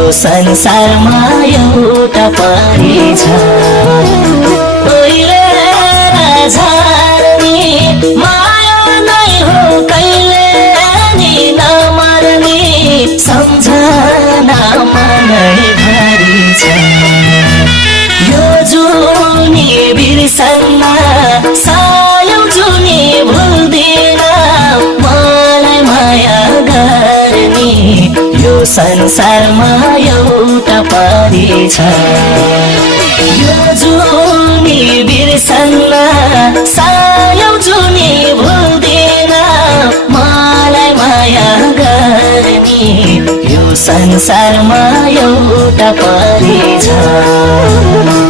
यो संसारमा एउटा परी छ ओइले झार्ने माया नै हो कहिले नि नमर्ने सम्झनामा नै भरि छ यो जुनी बिर्सन्न सायौं जुनी भुल्दिन मलाई माया गर्ने यो संसारमा एउटा परी छ यो जुनी बिर्सन्न सायौं जुनी भुल्दिन मलाई माया गर्ने यो संसारमा एउटा परी छ